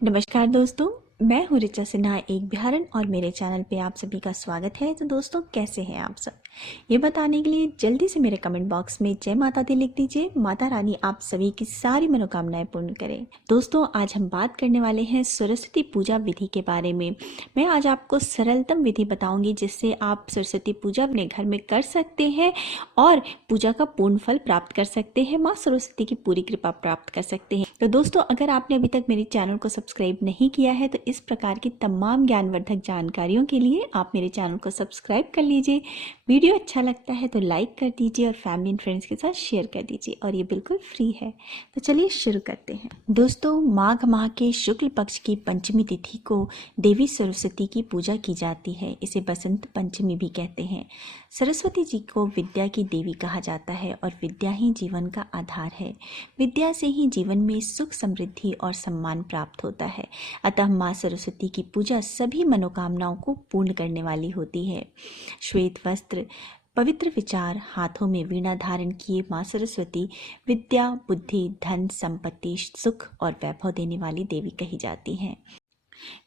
नमस्कार दोस्तों, मैं हूँ ऋचा सिन्हा एक बिहारन और मेरे चैनल पे आप सभी का स्वागत है। तो दोस्तों कैसे हैं आप सब, ये बताने के लिए जल्दी से मेरे कमेंट बॉक्स में जय माता दी लिख दीजिए। माता रानी आप सभी की सारी मनोकामनाएं पूर्ण करें। दोस्तों आज हम बात करने वाले हैं सरस्वती पूजा विधि के बारे में। मैं आज आपको सरलतम विधि बताऊंगी जिससे आप सरस्वती पूजा अपने घर में कर सकते हैं और पूजा का पूर्ण फल प्राप्त कर सकते हैं, माँ सरस्वती की पूरी कृपा प्राप्त कर सकते हैं। तो दोस्तों अगर आपने अभी तक मेरे चैनल को सब्सक्राइब नहीं किया है तो इस प्रकार की तमाम ज्ञानवर्धक जानकारियों के लिए आप मेरे चैनल को सब्सक्राइब कर लीजिए। वीडियो अच्छा लगता है तो लाइक कर दीजिए और फैमिली एंड फ्रेंड्स के साथ शेयर कर दीजिए और ये बिल्कुल फ्री है। तो चलिए शुरू करते हैं। दोस्तों माघ माह के शुक्ल पक्ष की पंचमी तिथि को देवी सरस्वती की पूजा की जाती है। इसे बसंत पंचमी भी कहते हैं। सरस्वती जी को विद्या की देवी कहा जाता है और विद्या ही जीवन का आधार है। विद्या से ही जीवन में सुख समृद्धि और सम्मान प्राप्त होता है। अतः माँ सरस्वती की पूजा सभी मनोकामनाओं को पूर्ण करने वाली होती है। श्वेत वस्त्र, पवित्र विचार, हाथों में वीणा धारण किए माँ सरस्वती विद्या, बुद्धि, धन, संपत्ति, सुख और वैभव देने वाली देवी कही जाती हैं।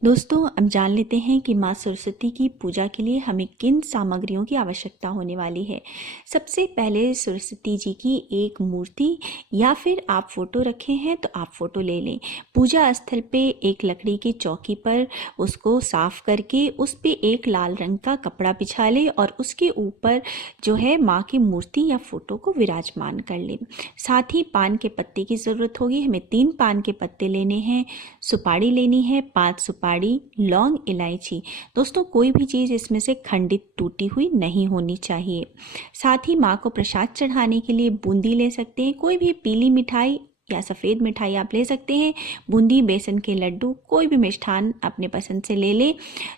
दोस्तों अब जान लेते हैं कि माँ सरस्वती की पूजा के लिए हमें किन सामग्रियों की आवश्यकता होने वाली है। सबसे पहले सरस्वती जी की एक मूर्ति या फिर आप फोटो रखे हैं तो आप फोटो ले लें। पूजा स्थल पे एक लकड़ी की चौकी पर उसको साफ करके उस पे एक लाल रंग का कपड़ा बिछा लें और उसके ऊपर जो है माँ की मूर्ति या फोटो को विराजमान कर लें। साथ ही पान के पत्ते की ज़रूरत होगी। हमें 3 पान के पत्ते लेने हैं, सुपारी लेनी है, 5 सुपारी, लौंग, इलायची। दोस्तों कोई भी चीज़ इसमें से खंडित टूटी हुई नहीं होनी चाहिए। साथ ही माँ को प्रसाद चढ़ाने के लिए बूंदी ले सकते हैं। कोई भी पीली मिठाई या सफ़ेद मिठाई आप ले सकते हैं। बूंदी, बेसन के लड्डू, कोई भी मिष्ठान अपने पसंद से ले लें।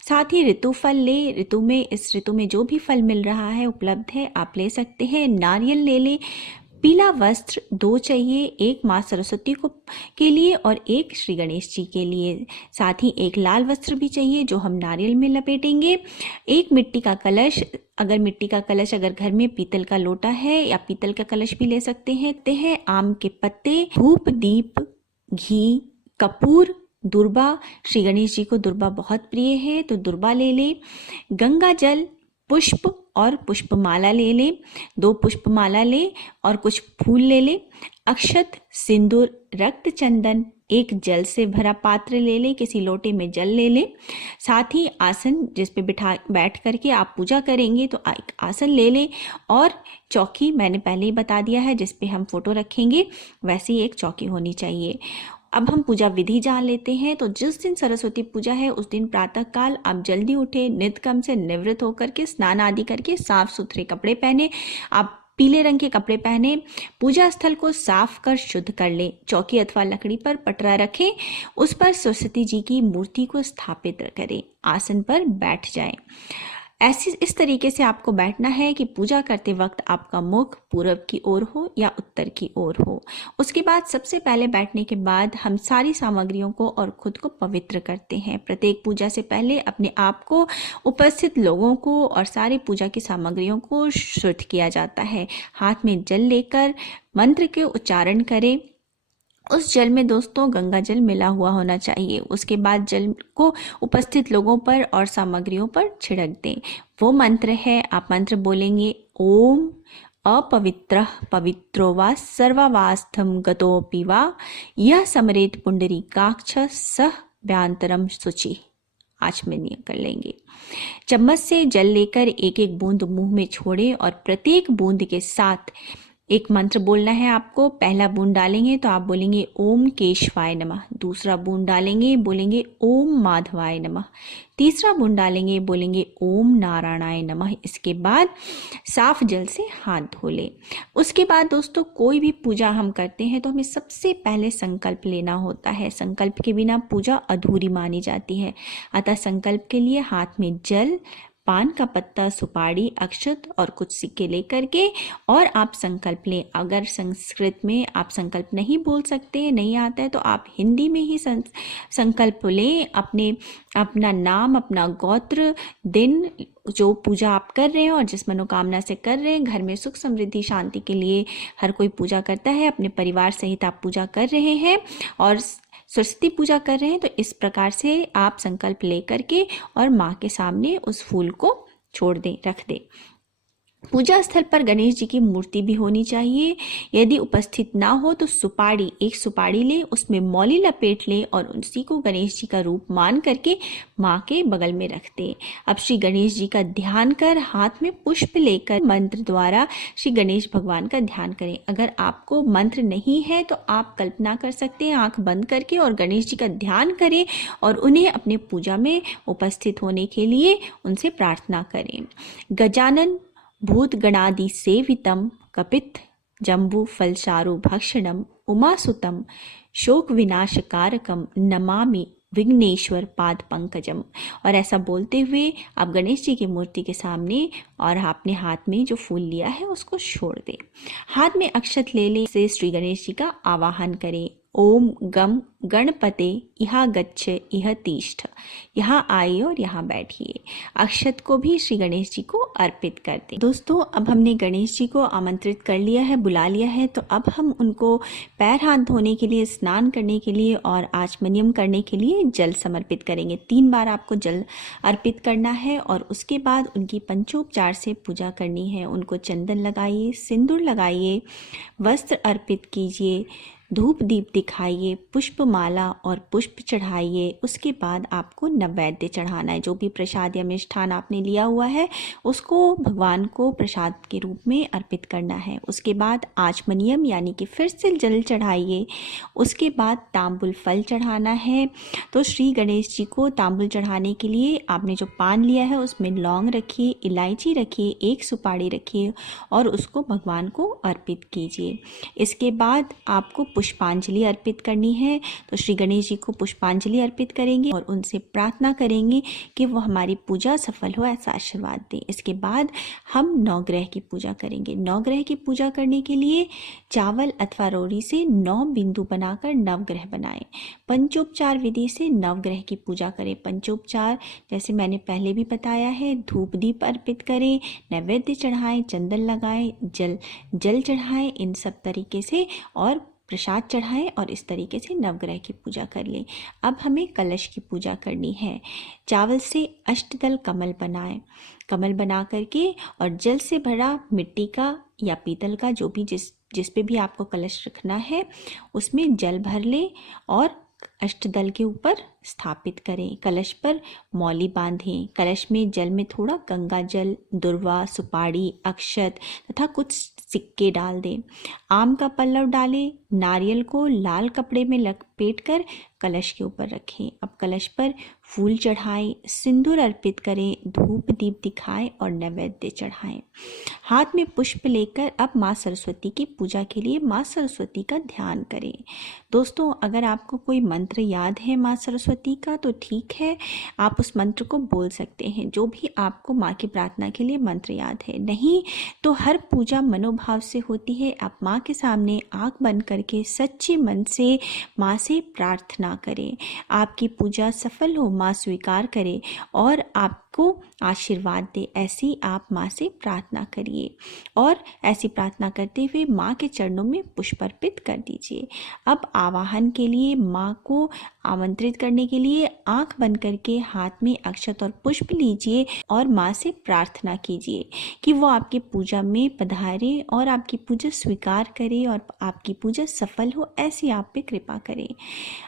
साथ ही ऋतु फल ले। इस ऋतु में जो भी फल मिल रहा है उपलब्ध है आप ले सकते हैं। नारियल ले लें। पीला वस्त्र 2 चाहिए, एक माँ सरस्वती को के लिए और एक श्री गणेश जी के लिए। साथ ही एक लाल वस्त्र भी चाहिए जो हम नारियल में लपेटेंगे। एक मिट्टी का कलश, अगर घर में पीतल का लोटा है या पीतल का कलश भी ले सकते हैं। आम के पत्ते, धूप, दीप, घी, कपूर, दुर्बा। श्री गणेश जी को दुर्बा बहुत प्रिय है तो दुर्बा ले लें। गंगा जल, पुष्प और पुष्पमाला ले लें। 2 पुष्पमाला लें और कुछ फूल ले लें। अक्षत, सिंदूर, रक्त चंदन, एक जल से भरा पात्र ले लें। किसी लोटे में जल ले लें। साथ ही आसन जिस पे बैठ करके आप पूजा करेंगे तो एक आसन ले लें और चौकी मैंने पहले ही बता दिया है जिस पे हम फोटो रखेंगे वैसी एक चौकी होनी चाहिए। अब हम पूजा विधि जान लेते हैं। तो जिस दिन सरस्वती पूजा है उस दिन प्रातः काल आप जल्दी उठे, नित्य कर्म से निवृत्त होकर के स्नान आदि करके साफ सुथरे कपड़े पहने। आप पीले रंग के कपड़े पहने, पूजा स्थल को साफ कर शुद्ध कर लें। चौकी अथवा लकड़ी पर पटरा रखें, उस पर सरस्वती जी की मूर्ति को स्थापित करें, आसन पर बैठ जाएं। इस तरीके से आपको बैठना है कि पूजा करते वक्त आपका मुख पूर्व की ओर हो या उत्तर की ओर हो। उसके बाद सबसे पहले बैठने के बाद हम सारी सामग्रियों को और खुद को पवित्र करते हैं। प्रत्येक पूजा से पहले अपने आप को, उपस्थित लोगों को और सारी पूजा की सामग्रियों को शुद्ध किया जाता है। हाथ में जल लेकर मंत्र के उच्चारण करें। उस जल में दोस्तों गंगा जल मिला हुआ होना चाहिए। उसके बाद जल को उपस्थित लोगों पर और सामग्रियों पर छिड़क दें। वो मंत्र है, आप मंत्र बोलेंगे, ओम अपवित्रः पवित्रो वा सर्वावस्थं गतोऽपि वा यह समरेत पुंडरीकाक्ष सह व्यांतरम शुचि। आचमनीय कर लेंगे। चम्मच से जल लेकर एक एक बूंद मुंह में छोड़ें और प्रत्येक बूंद के साथ एक मंत्र बोलना है आपको। पहला बूंद डालेंगे तो आप बोलेंगे ओम केशवाय नमः। दूसरा बूंद डालेंगे बोलेंगे ओम माधवाय नमः। तीसरा बूंद डालेंगे बोलेंगे ओम नारायणाय नमः। इसके बाद साफ जल से हाथ धो लें। उसके बाद दोस्तों कोई भी पूजा हम करते हैं तो हमें सबसे पहले संकल्प लेना होता है। संकल्प के बिना पूजा अधूरी मानी जाती है। अतः संकल्प के लिए हाथ में जल, पान का पत्ता, सुपारी, अक्षत और कुछ सिक्के लेकर के और आप संकल्प लें। अगर संस्कृत में आप संकल्प नहीं बोल सकते, नहीं आता है तो आप हिंदी में ही संकल्प लें। अपना नाम, अपना गोत्र, दिन, जो पूजा आप कर रहे हैं और जिस मनोकामना से कर रहे हैं, घर में सुख समृद्धि शांति के लिए हर कोई पूजा करता है। अपने परिवार सहित आप पूजा कर रहे हैं और सरस्वती पूजा कर रहे हैं तो इस प्रकार से आप संकल्प लेकर के और माँ के सामने उस फूल को छोड़ दें, रख दें। पूजा स्थल पर गणेश जी की मूर्ति भी होनी चाहिए। यदि उपस्थित ना हो तो एक सुपारी लें, उसमें मौली लपेट लें और उसी को गणेश जी का रूप मान करके माँ के बगल में रख दें। अब श्री गणेश जी का ध्यान कर हाथ में पुष्प लेकर मंत्र द्वारा श्री गणेश भगवान का ध्यान करें। अगर आपको मंत्र नहीं है तो आप कल्पना कर सकते हैं आंख बंद करके और गणेश जी का ध्यान करें और उन्हें अपने पूजा में उपस्थित होने के लिए उनसे प्रार्थना करें। गजानन भूत गणादि सेवितम कपित जम्बू फलचारु भक्षणम उमासुतम शोक विनाशकारकम नमामि विघ्नेश्वर पाद पंकजम। और ऐसा बोलते हुए आप गणेश जी की मूर्ति के सामने और अपने हाथ में जो फूल लिया है उसको छोड़ दें। हाथ में अक्षत ले ले से श्री गणेश जी का आवाहन करें। ओम गम गणपते यहाँ गच्छ यह तिष्ठ, यहाँ आइए और यहाँ बैठिए। अक्षत को भी श्री गणेश जी को अर्पित कर दें। दोस्तों, अब हमने गणेश जी को आमंत्रित कर लिया है, बुला लिया है, तो अब हम उनको पैर हाथ धोने के लिए, स्नान करने के लिए और आचमनियम करने के लिए जल समर्पित करेंगे। 3 बार आपको जल अर्पित करना है और उसके बाद उनकी पंचोपचार से पूजा करनी है। उनको चंदन लगाइए, सिंदूर लगाइए, वस्त्र अर्पित कीजिए, धूप दीप दिखाइए, पुष्प माला और पुष्प चढ़ाइए। उसके बाद आपको नैवेद्य चढ़ाना है। जो भी प्रसाद या मिष्ठान आपने लिया हुआ है उसको भगवान को प्रसाद के रूप में अर्पित करना है। उसके बाद आचमनियम यानी कि फिर से जल चढ़ाइए। उसके बाद तांबुल फल चढ़ाना है। तो श्री गणेश जी को तांबुल चढ़ाने के लिए आपने जो पान लिया है उसमें लौंग रखिए, इलायची रखिए, 1 सुपारी रखिए और उसको भगवान को अर्पित कीजिए। इसके बाद आपको पुष्पांजलि अर्पित करनी है। तो श्री गणेश जी को पुष्पांजलि अर्पित करेंगे और उनसे प्रार्थना करेंगे कि वो हमारी पूजा सफल हो, ऐसा आशीर्वाद दें। इसके बाद हम नवग्रह की पूजा करेंगे। नवग्रह की पूजा करने के लिए चावल अथवा रोरी से 9 बिंदु बनाकर नवग्रह बनाएं। पंचोपचार विधि से नवग्रह की पूजा करें। पंचोपचार जैसे मैंने पहले भी बताया है, धूप दीप अर्पित करें, नैवेद्य चढ़ाएं, चंदन लगाएं, जल चढ़ाएं, इन सब तरीके से और प्रसाद चढ़ाएं और इस तरीके से नवग्रह की पूजा कर लें। अब हमें कलश की पूजा करनी है। चावल से अष्टदल कमल बनाएं। कमल बना करके और जल से भरा मिट्टी का या पीतल का, जो भी जिस पे भी आपको कलश रखना है उसमें जल भर लें और अष्टदल के ऊपर स्थापित करें। कलश पर मौली बांधें। कलश में जल में थोड़ा गंगा जल, दुर्वा, सुपारी, अक्षत तथा कुछ सिक्के डाल दें। आम का पल्लव डालें। नारियल को लाल कपड़े में लपेट कर कलश के ऊपर रखें। अब कलश पर फूल चढ़ाएं, सिंदूर अर्पित करें, धूप दीप दिखाएं और नैवेद्य चढ़ाएं। हाथ में पुष्प लेकर अब माँ सरस्वती की पूजा के लिए माँ सरस्वती का ध्यान करें। दोस्तों, अगर आपको कोई मंत्र याद है माँ सरस्वती का तो ठीक है, आप उस मंत्र को बोल सकते हैं। जो भी आपको माँ की प्रार्थना के लिए मंत्र याद है। नहीं तो हर पूजा मनोभाव से होती है। आप माँ के सामने आंख बंद करके सच्चे मन से माँ से प्रार्थना करें। आपकी पूजा सफल हो, माँ स्वीकार करे और आपको आशीर्वाद दे, ऐसी आप माँ से प्रार्थना करिए और ऐसी प्रार्थना करते हुए माँ के चरणों में पुष्प अर्पित कर दीजिए। अब आवाहन के लिए, माँ को आमंत्रित करने के लिए आंख बंद करके हाथ में अक्षत और पुष्प लीजिए और माँ से प्रार्थना कीजिए कि वो आपकी पूजा में पधारे और आपकी पूजा स्वीकार करे और आपकी पूजा सफल हो, ऐसी आप पे कृपा करें।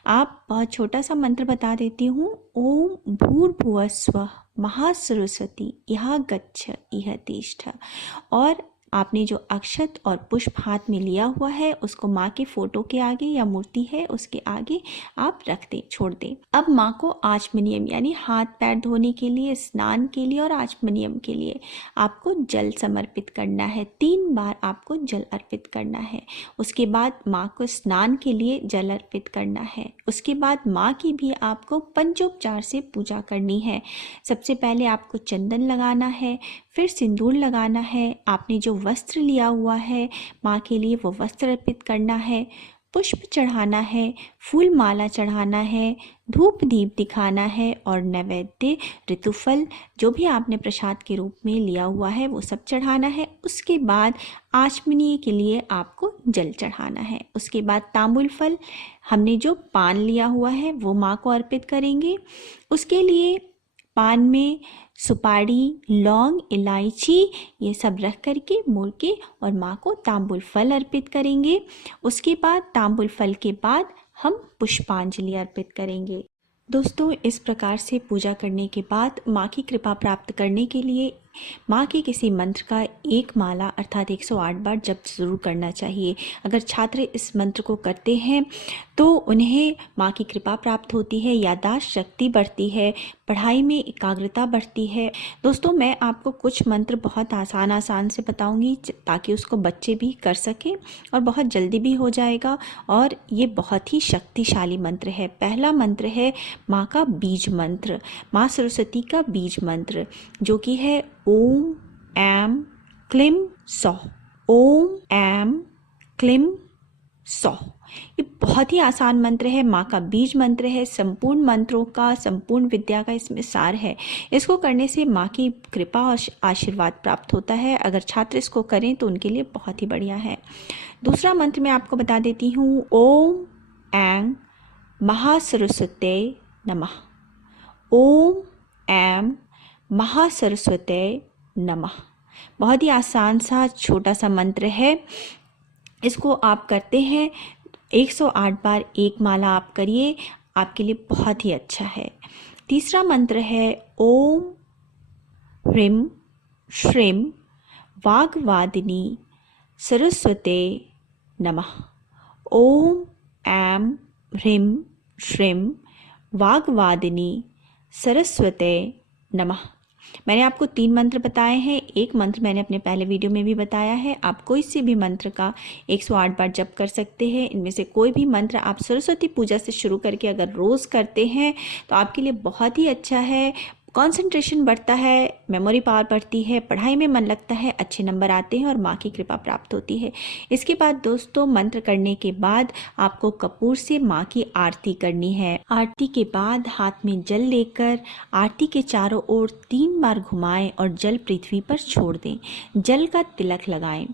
आप बहुत छोटा सा मंत्र बता देती हूँ। ओम भूर्भुवस्वः महासरस्वती यहाँ गच्छ इह तिष्ठ। और आपने जो अक्षत और पुष्प हाथ में लिया हुआ है उसको माँ के फोटो के आगे या मूर्ति है उसके आगे आप रख दें, छोड़ दें। अब माँ को आचमनियम यानी हाथ पैर धोने के लिए, स्नान के लिए और आचमनियम के लिए आपको जल समर्पित करना है। 3 बार आपको जल अर्पित करना है। उसके बाद माँ को स्नान के लिए जल अर्पित करना है। उसके बाद माँ की भी आपको पंचोपचार से पूजा करनी है। सबसे पहले आपको चंदन लगाना है, फिर सिंदूर लगाना है। आपने जो वस्त्र लिया हुआ है माँ के लिए वो वस्त्र अर्पित करना है। पुष्प चढ़ाना है, फूल माला चढ़ाना है, धूप दीप दिखाना है और नैवेद्य ऋतुफल जो भी आपने प्रसाद के रूप में लिया हुआ है वो सब चढ़ाना है। उसके बाद आचमनीय के लिए आपको जल चढ़ाना है। उसके बाद तांबुल फल, हमने जो पान लिया हुआ है वो माँ को अर्पित करेंगे। उसके लिए पान में सुपारी, लौंग, इलायची ये सब रख करके मोड़ के और माँ को तांबुल फल अर्पित करेंगे। उसके बाद तांबुल फल के बाद हम पुष्पांजलि अर्पित करेंगे। दोस्तों, इस प्रकार से पूजा करने के बाद माँ की कृपा प्राप्त करने के लिए माँ के किसी मंत्र का एक माला अर्थात 108 बार जप जरूर करना चाहिए। अगर छात्र इस मंत्र को करते हैं तो उन्हें माँ की कृपा प्राप्त होती है, याददाश्त शक्ति बढ़ती है, पढ़ाई में एकाग्रता बढ़ती है। दोस्तों, मैं आपको कुछ मंत्र बहुत आसान से बताऊंगी ताकि उसको बच्चे भी कर सकें और बहुत जल्दी भी हो जाएगा और ये बहुत ही शक्तिशाली मंत्र है। पहला मंत्र है माँ का बीज मंत्र, माँ सरस्वती का बीज मंत्र, जो कि है ओम ऐम क्लीम सौः। ओम ऐम क्लीम सौः। ये बहुत ही आसान मंत्र है, माँ का बीज मंत्र है, संपूर्ण मंत्रों का, संपूर्ण विद्या का इसमें सार है। इसको करने से माँ की कृपा और आशीर्वाद प्राप्त होता है। अगर छात्र इसको करें तो उनके लिए बहुत ही बढ़िया है। दूसरा मंत्र मैं आपको बता देती हूँ, ओम ऐं महासरस्वते नमः। ओम ऐं महासरस्वते नमः। बहुत ही आसान सा छोटा सा मंत्र है। इसको आप करते हैं 108 बार, एक माला आप करिए, आपके लिए बहुत ही अच्छा है। तीसरा मंत्र है ओम ह्रीं श्रीं वाग्वादिनी सरस्वते नमः। ओम ऐं ह्रीं श्रीं वाग्वादिनी सरस्वते नमः। मैंने आपको 3 मंत्र बताए हैं, एक मंत्र मैंने अपने पहले वीडियो में भी बताया है। आप कोई से भी मंत्र का 108 बार जप कर सकते हैं। इनमें से कोई भी मंत्र आप सरस्वती पूजा से शुरू करके अगर रोज़ करते हैं तो आपके लिए बहुत ही अच्छा है। कंसंट्रेशन बढ़ता है, मेमोरी पावर बढ़ती है, पढ़ाई में मन लगता है, अच्छे नंबर आते हैं और माँ की कृपा प्राप्त होती है। इसके बाद दोस्तों, मंत्र करने के बाद आपको कपूर से माँ की आरती करनी है। आरती के बाद हाथ में जल लेकर आरती के चारों ओर 3 बार घुमाएं और जल पृथ्वी पर छोड़ दें। जल का तिलक लगाएं।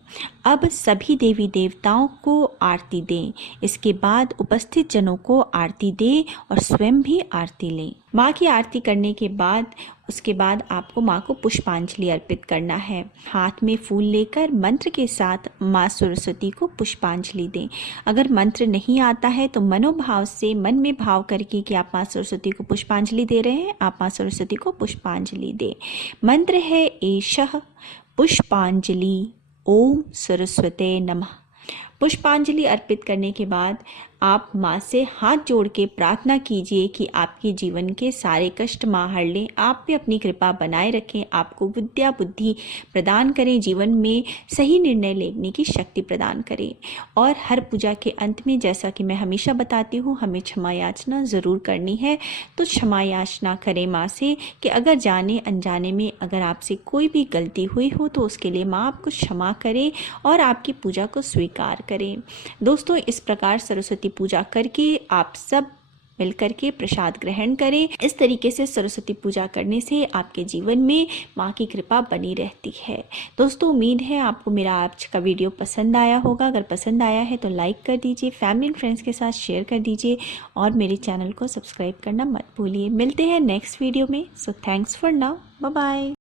अब सभी देवी देवताओं को आरती दें। इसके बाद उपस्थित जनों को आरती दें और स्वयं भी आरती लें। माँ की आरती करने के बाद उसके बाद आपको माँ को पुष्पांजलि अर्पित करना है। हाथ में फूल लेकर मंत्र के साथ माँ सरस्वती को पुष्पांजलि दें। अगर मंत्र नहीं आता है तो मनोभाव से, मन में भाव करके कि आप माँ सरस्वती को पुष्पांजलि दे रहे हैं, आप माँ सरस्वती को पुष्पांजलि दें। मंत्र है एषः पुष्पांजलि ओम सरस्वते नमः। पुष्पांजलि अर्पित करने के बाद आप माँ से हाथ जोड़ के प्रार्थना कीजिए कि आपके जीवन के सारे कष्ट माँ हर लें, आप पे अपनी कृपा बनाए रखें, आपको विद्या बुद्धि प्रदान करें, जीवन में सही निर्णय लेने की शक्ति प्रदान करें। और हर पूजा के अंत में, जैसा कि मैं हमेशा बताती हूँ, हमें क्षमा याचना ज़रूर करनी है। तो क्षमा याचना करें माँ से कि अगर जाने अनजाने में अगर आपसे कोई भी गलती हुई हो तो उसके लिए माँ आपको क्षमा करे और आपकी पूजा को स्वीकार करें। दोस्तों, इस प्रकार सरस्वती पूजा करके आप सब मिलकर के प्रसाद ग्रहण करें। इस तरीके से सरस्वती पूजा करने से आपके जीवन में माँ की कृपा बनी रहती है। दोस्तों, उम्मीद है आपको मेरा आज का वीडियो पसंद आया होगा। अगर पसंद आया है तो लाइक कर दीजिए, फैमिली एंड फ्रेंड्स के साथ शेयर कर दीजिए और मेरे चैनल को सब्सक्राइब करना मत भूलिए। मिलते हैं नेक्स्ट वीडियो में। So thanks for now, bye bye.